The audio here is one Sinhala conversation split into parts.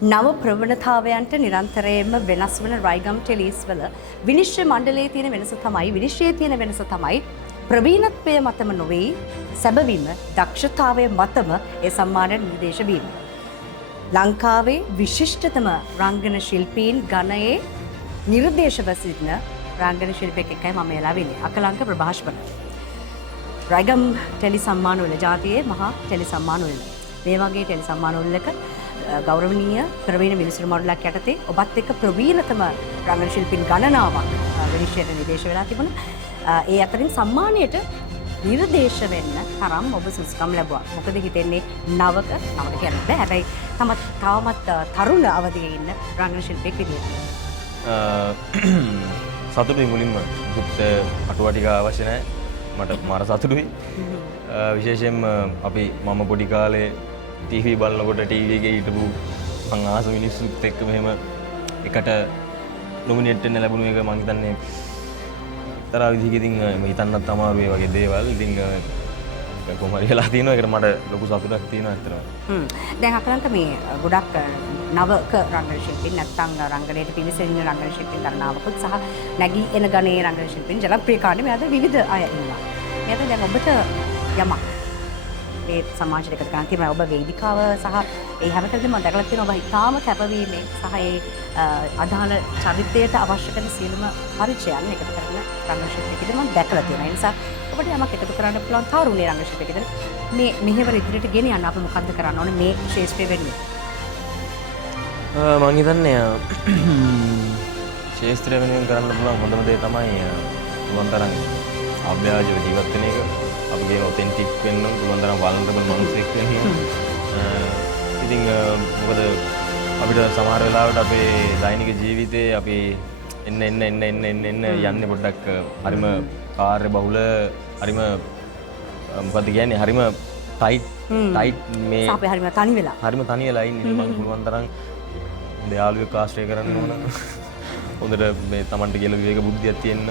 නව ප්‍රවණතාවයන්ට නිරන්තරයෙන්ම වෙනස් වන රයිගම් ටෙලීස් වල විනිශ්චය මණ්ඩලයේ තියෙන වෙනස තමයි විනිශ්චයේ තියෙන වෙනස තමයි ප්‍රවීණත්වය මතම නොවේ සැබවින්ම දක්ෂතාවය මතම ඒ සම්මානය නිර්දේශ වීම. ලංකාවේ විශිෂ්ටතම රංගන ශිල්පීන් ගණයේ නිර්දේශව සිටින රංගන ශිල්පියෙක් එක්කයි මම එලා වෙන්නේ. අකලංක ප්‍රභාෂ්වර. රයිගම් ටෙලි සම්මානවල ජාතියේ මහා ටෙලි සම්මානවල මේ වගේ ටෙලි සම්මානවලක ගෞරවනීය ප්‍රවීණ මිනිසුරු මණ්ඩලයක් යටතේ ඔබත් එක්ක ප්‍රවීණතම රංගන ශිල්පීන් ගණනාවක් විනිශ්චයට නිර්දේශ වෙලා තිබුණා. ඒ අතරින් සම්මානයට නිර්දේශ වෙන්න තරම් ඔබ සුසුකම් ලැබුවා. මොකද හිතෙන්නේ නවක කියන්නේ බෑ. හැබැයි තවමත් තරුණ අවදියේ ඉන්න රංගන ශිල්පියෙක් විදියට. සතුටුයි මුලින්ම පුත් අටුවාටික අවශ්‍ය නැහැ. මට මාර සතුටුයි. විශේෂයෙන්ම අපි මම පොඩි කාලේ ටීවී බලනකොට ටීවී එකේ හිටපු මං ආස මිනිස්සුත් එක්ක මෙහෙම එකට නොමිනේට් වෙන්න ලැබුණ එක මං හිතන්නේ එක්තරා විදිහකින් මම හිතන්නත් අමාරු ඒ වගේ දේවල්. ඉතින් කොහොම හරි වෙලා තියෙනවා. ඒකට මට ලොකු සතුටක් තියෙනවා ඇත්තටම. දැන් අකලන්ත මේ ගොඩක් නවක රංගන ශිල්පීන් නැත්නම් රංගනයට පිවිසෙන රංගන ශිල්පීන් ගණනාවකුත් සහ නැගී එන ගණයේ රංගන ශිල්පීන් ජනප්‍රිය කාණ්ඩේ මේ අද විවිධ අය ඉන්නවා. මේ අද දැන් ඔබට යමක් මේ සමාජයට එකතු කරන් තියෙනවා. ඔබ වේදිකාව සහ ඒ හැමතැනම මම දැකලා තියෙනවා ඔබ ඉතාම කැපවීමෙන් සහ ඒ අදාළ චරිතයට අවශ්‍ය කරන සියලුම පරිචයන් එකතු කරන රංගන ශිල්පියෙක්ද මම දැකලා තියෙනවා. ඒ නිසා ඔබට යමක් එකතු කරන්න පුළුවන් තරුණී රංගන ශිල්පියෙක්ද මේ මෙහෙවර ඉදිරියට ගෙනියන්න අප මොකද්ද කරන්න ඕනේ මේ ශාස්ත්‍රය වෙනුවෙන්? මං හිතන්නේ ශාස්ත්‍රය වෙනුවෙන් කරන්න පුළුවන් හොඳම දේ තමයි පුළුවන් තරම් අභ්‍යාජව ජීවත් වෙන එක. අපි කියන ඔතෙන්ටික් වෙන්න පුළුවන් තරම් වල්නරබල් මිනිස්සෙක් වෙන්න. ඉතින් මොකද අපිට සමහර වෙලාවට අපේ දෛනික ජීවිතේ අපි එන්න යන්නේ පොඩ්ඩක් හරිම කාර්ය බහුල හරිම මොකද කියන්නේ හරිම ටයිට් මේ අපි හරිම තනි වෙලා ඉන්නේ. මම පුළුවන් තරම් දයාලුවෙක් ආශ්‍රය කරන්න ඕන. හොඳට මේ Tamanට කියලා විවේක බුද්ධියක් තියෙන්න.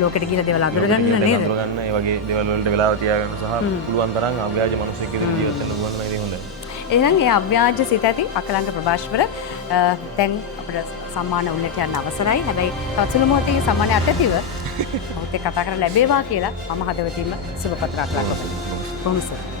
ලෝකෙට කියලා දේවල් අඳුරගන්න නේද? අඳුරගන්න ඒ වගේ දේවල් වලට වෙලාව තියාගන්න සහ පුළුවන් තරම් අව්‍යාජ මිනිස්සෙක් විදිහට ජීවත් වෙන්න පුළුවන් නම් ඒක හොඳයි. එහෙනම් ඒ අව්‍යාජ සිත ඇති අකලංක ප්‍රභාෂ්වර දැන් අපිට සම්මාන උන්නට යන්න අවසරයි. හැබැයි තවත් සුළු මොහොතේ සම්මානය අත්‍යතිව ඔහුත් එක්ක කතා කරලා ලැබේවා කියලා මම හදවතින්ම සුබ පතනවා. කොහොමද?